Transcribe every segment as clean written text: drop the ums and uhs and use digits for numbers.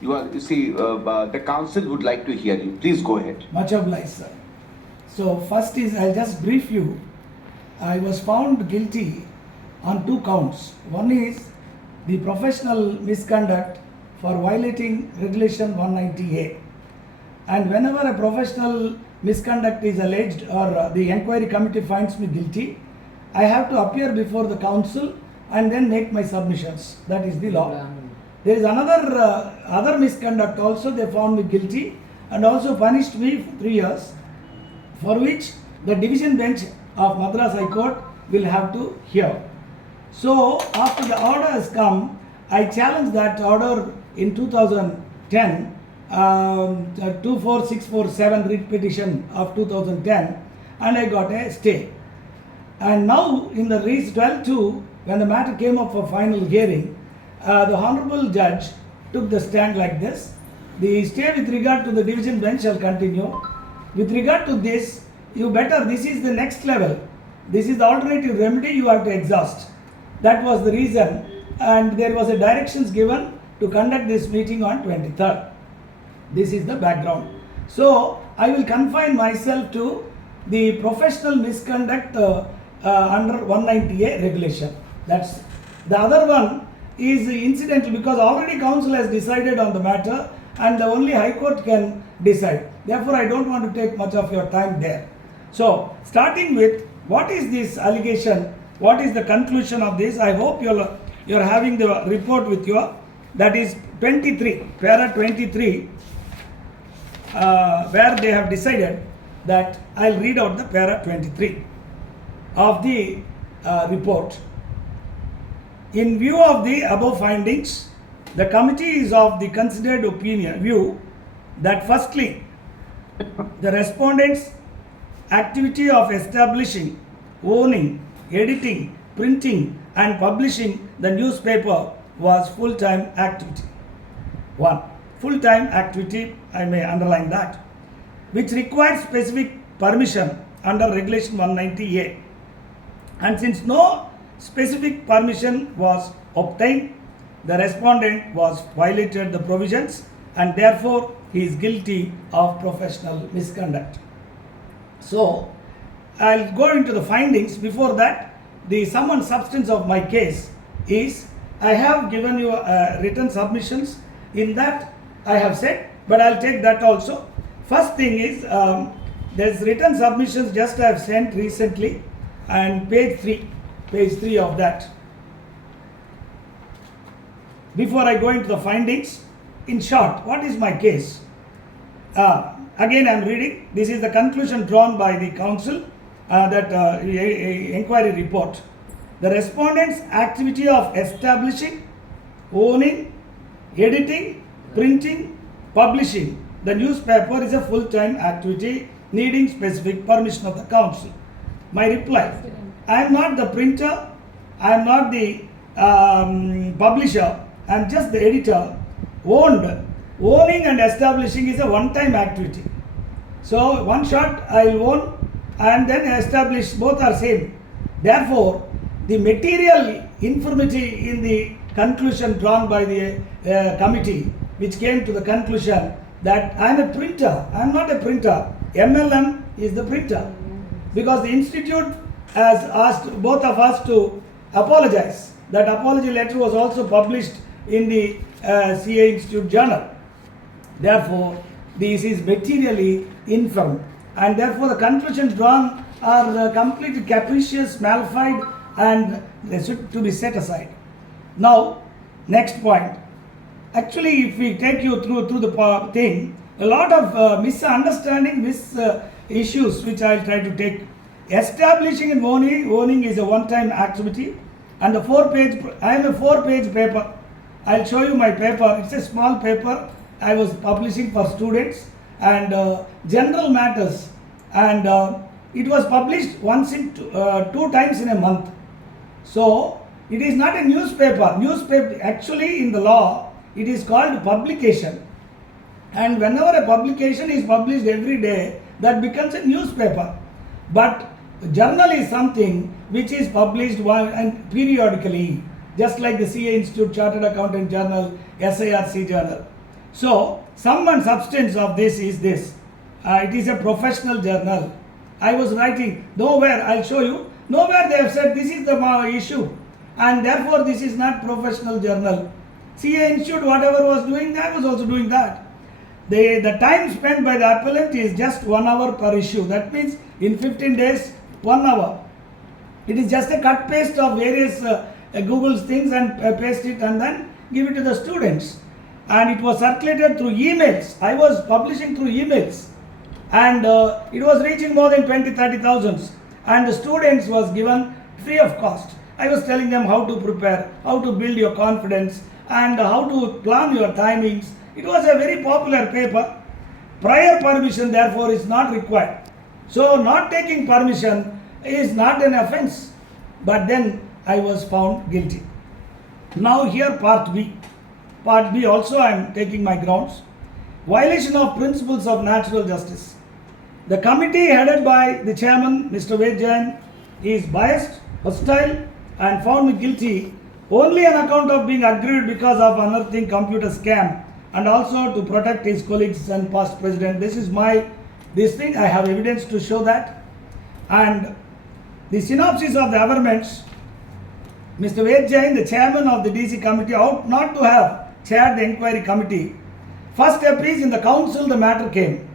You see, the council would like to hear you. Please go ahead. Much obliged, sir. So first is, I'll just brief you. I was found guilty on 2 counts. One is the professional misconduct for violating Regulation 190A. And whenever a professional misconduct is alleged or the inquiry committee finds me guilty, I have to appear before the council and then make my submissions. That is the law. There is another other misconduct also. They found me guilty and also punished me for 3 years, for which the division bench of Madras High Court will have to hear. So after the order has come, I challenged that order in 2010, 24647 writ petition of 2010, and I got a stay. And now in the Res 12-2, when the matter came up for final hearing, the Honorable Judge took the stand like this: the stay with regard to the division bench shall continue. With regard to this, this is the next level. This is the alternative remedy you have to exhaust. That was the reason, and there was a directions given to conduct this meeting on 23rd. This is the background. So I will confine myself to the professional misconduct under 190A regulation. That's the other one is incidental, because already council has decided on the matter and the only High Court can decide. Therefore, I don't want to take much of your time there. So starting with, what is this allegation? What is the conclusion of this? I hope you're having the report with you. That is 23, para 23, where they have decided that I'll read out the para 23 of the report. In view of the above findings, the committee is of the considered view that firstly, the respondents' activity of establishing, owning, editing, printing and publishing the newspaper was full-time activity. One, full-time activity, I may underline that, which requires specific permission under Regulation 190A. And since no specific permission was obtained, the respondent was violated the provisions and therefore he is guilty of professional misconduct. So I'll go into the findings. Before that, the sum and substance of my case is, I have given you written submissions. In that I have said, but I'll take that also. First thing is, there's written submissions just I have sent recently, and page 3 of that. Before I go into the findings, in short, what is my case? Again I am reading. This is the conclusion drawn by the council, that inquiry report. The respondent's activity of establishing, owning, editing, printing, publishing the newspaper is a full-time activity needing specific permission of the council. My reply: I am not the printer, I am not the publisher, I am just the editor. Owning and establishing is a one-time activity. So one shot I will own and then establish, both are same. Therefore, the material infirmity in the conclusion drawn by the committee, which came to the conclusion that I am a printer, I am not a printer. MLM is the printer, because the institute has asked both of us to apologize. That apology letter was also published in the CA Institute journal. Therefore, this is materially infirm, and therefore the conclusions drawn are completely capricious, malfied, and they should to be set aside. Now, next point. Actually, if we take you through the thing, a lot of misunderstanding, issues which I will try to take. Establishing and owning is a one-time activity, and the 4-page, I am a 4-page paper. I will show you my paper. It's a small paper I was publishing for students and general matters, and it was published once in 2 times in a month. So it is not a newspaper. Newspaper, actually in the law, it is called publication, and whenever a publication is published every day, that becomes a newspaper. But journal is something which is published and periodically, just like the CA Institute Chartered Accountant Journal, SIRC Journal. So, sum and substance of this is this. It is a professional journal. I was writing, nowhere, I'll show you, nowhere they have said this is the issue and therefore this is not professional journal. CA Institute, whatever was doing, I was also doing that. The time spent by the appellant is just 1 hour per issue. That means in 15 days, 1 hour. It is just a cut paste of various Google's things and paste it and then give it to the students. And it was circulated through emails. I was publishing through emails. And it was reaching more than 20-30,000. And the students was given free of cost. I was telling them how to prepare, how to build your confidence, and how to plan your timings. It was a very popular paper. Prior permission, therefore, is not required. So, not taking permission is not an offense. But then I was found guilty. Now, here part B. Part B also I am taking my grounds. Violation of principles of natural justice. The committee headed by the chairman, Mr. Ved Jain, is biased, hostile, and found me guilty only on account of being aggrieved because of unearthing computer scam and also to protect his colleagues and past president. This is this thing. I have evidence to show that. And the synopsis of the averments, Mr. Ved Jain, the chairman of the DC committee, ought not to have chaired the inquiry committee. First appease in the council, the matter came.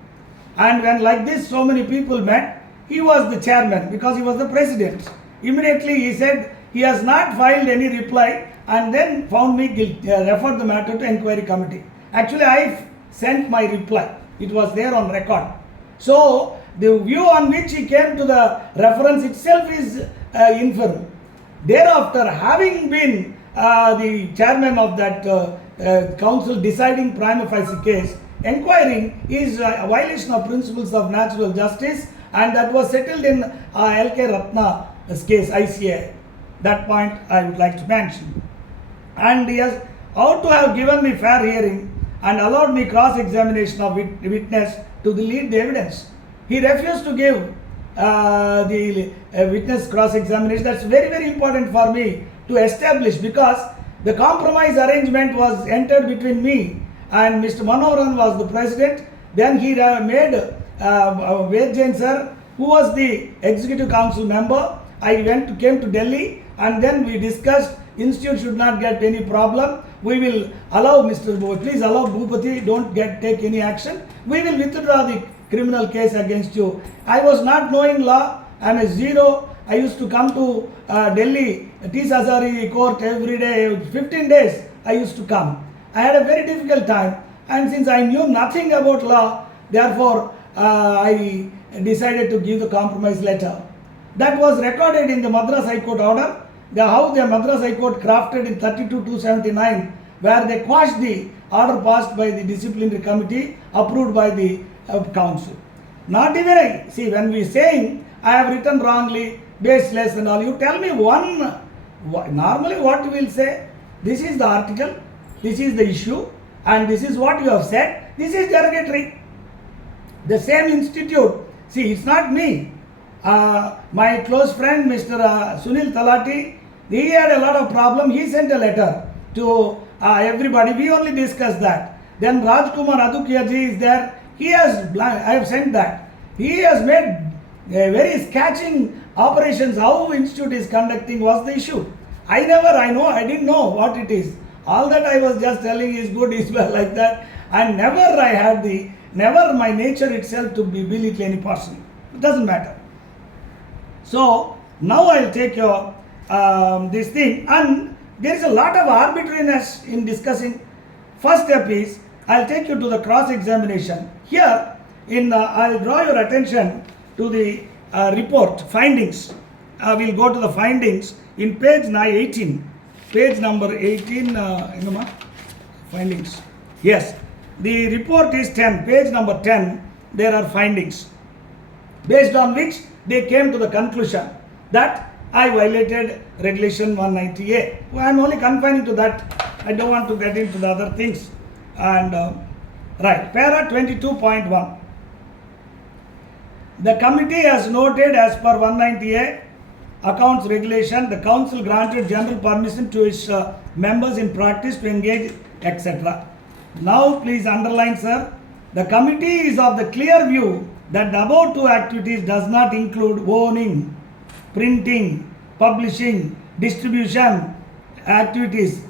And when like this so many people met, he was the chairman because he was the president. Immediately he said he has not filed any reply and then found me guilty, referred the matter to inquiry committee. Actually, I sent my reply. It was there on record. So, the view on which he came to the reference itself is infirm. Thereafter, having been the chairman of that council deciding prima facie case, inquiring is a violation of principles of natural justice, and that was settled in L.K. Ratna's case, ICAI. That point I would like to mention. And he has ought to have given me fair hearing and allowed me cross-examination of witness to lead the evidence. He refused to give the witness cross-examination. That's very, very important for me to establish because the compromise arrangement was entered between me and Mr. Manoharan was the president. Then he made Ved Jain sir, who was the executive council member. I came to Delhi and then we discussed institute should not get any problem. We will allow please allow Bhupati, don't take any action. We will withdraw the criminal case against you. I was not knowing law. I am a zero. I used to come to Delhi, T. Sazari court every day, 15 days I used to come. I had a very difficult time, and since I knew nothing about law, therefore I decided to give the compromise letter. That was recorded in the Madras High Court order, how the Madras High Court crafted in 32-279, where they quashed the order passed by the disciplinary committee, approved by the council. Not even see, when we saying I have written wrongly, baseless and all, you tell me one, normally what you will say, this is the article, this is the issue, and this is what you have said, this is derogatory. The same institute, see, it's not me. My close friend Mr. Sunil Talati, he had a lot of problem. He sent a letter to everybody. We only discussed that. Then Rajkumar Adukiaji is there. He has, I have sent that. He has made very sketching operations. How institute is conducting was the issue. I didn't know what it is. All that I was just telling is good, is well, like that. And never my nature itself to belittle any person. It doesn't matter. So now I'll take your this thing, and there is a lot of arbitrariness in discussing. First step is I'll take you to the cross-examination. Here, I'll draw your attention to the report findings. We'll go to the findings in page 18. Page number 18. Findings. Yes, the report is 10. Page number 10. There are findings, based on which they came to the conclusion that I violated regulation 190A. I am only confining to that. I don't want to get into the other things. And right, para 22.1. The committee has noted, as per 190A accounts regulation, the council granted general permission to its members in practice to engage, etc. Now please underline, sir. The committee is of the clear view that the above two activities does not include owning, printing, publishing, distribution activities.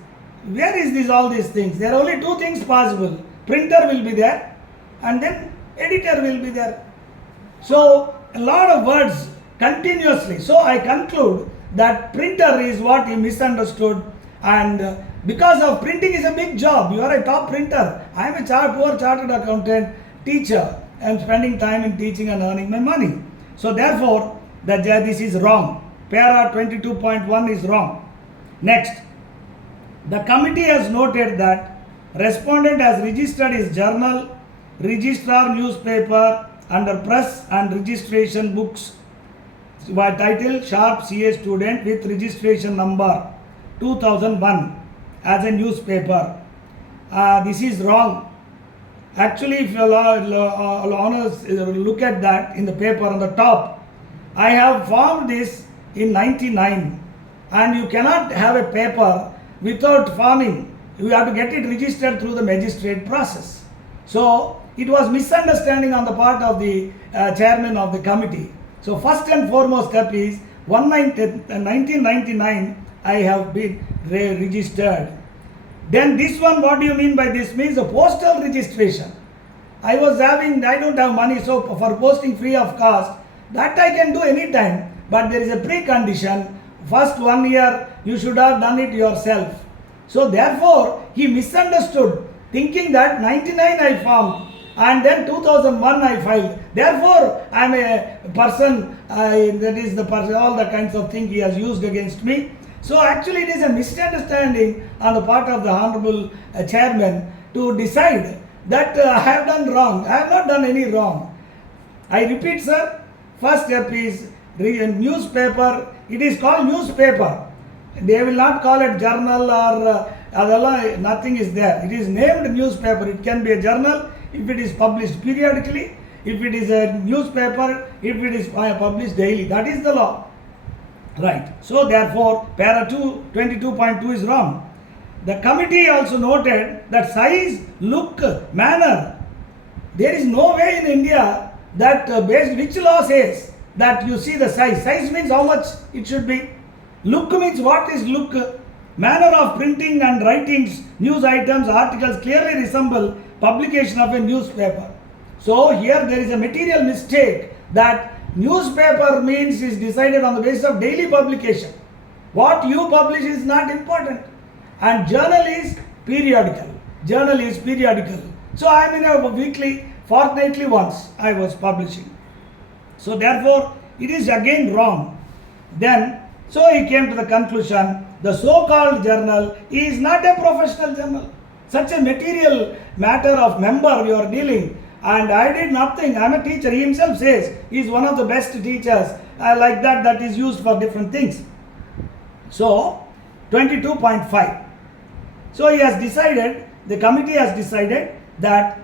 Where is this all these things? There are only two things possible. Printer will be there and then editor will be there. So a lot of words continuously. So I conclude that printer is what he misunderstood, and because of printing is a big job. You are a top printer. I am a poor chartered accountant, teacher. I am spending time in teaching and earning my money. So therefore, this is wrong. Para 22.1 is wrong. Next, the committee has noted that respondent has registered his journal, registrar newspaper under press and registration books by title Sharp CA Student with registration number 2001 as a newspaper. This is wrong. Actually, if you look at that in the paper on the top, I have formed this in 99, and you cannot have a paper without forming. You have to get it registered through the magistrate process. So it was misunderstanding on the part of the chairman of the committee. So first and foremost step is 1999 I have been registered. Then this one, what do you mean by this? Means the postal registration. I don't have money, so for posting free of cost, that I can do anytime, but there is a precondition. First 1 year you should have done it yourself. So therefore he misunderstood, thinking that 99 I formed and then 2001 I filed. Therefore I am a person, that is the person, all the kinds of things he has used against me. So actually it is a misunderstanding on the part of the Honorable Chairman to decide that I have done wrong. I have not done any wrong. I repeat, sir, first step is newspaper. It is called newspaper. They will not call it journal or nothing is there. It is named newspaper. It can be a journal if it is published periodically, if it is a newspaper, if it is published daily. That is the law. Right. So therefore, para 22.2 is wrong. The committee also noted that size, look, manner. There is no way in India that based which law says that you see the size. Size means how much it should be. Look means what is look. Manner of printing and writings, news items, articles clearly resemble publication of a newspaper. So here there is a material mistake that newspaper means is decided on the basis of daily publication. What you publish is not important. And journal is periodical. Journal is periodical. So I am in a weekly, fortnightly once I was publishing. So therefore it is again wrong. Then so he came to the conclusion, the so-called journal is not a professional journal. Such a material matter of member you are dealing, and I did nothing. I am a teacher. He himself says he is one of the best teachers. I like that is used for different things. So 22.5. So he has decided, the committee has decided that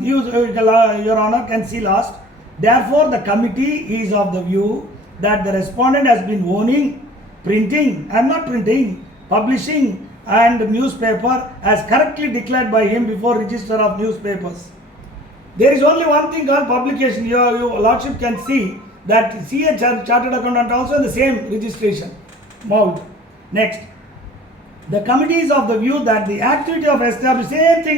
Your Honor can see last. Therefore the committee is of the view that the respondent has been owning, printing, I am not printing, publishing and newspaper as correctly declared by him before register of newspapers. There is only one thing called publication. Your Lordship can see that CA Chartered Accountant also in the same registration mode. Next, the committee is of the view that the activity of establishing, same thing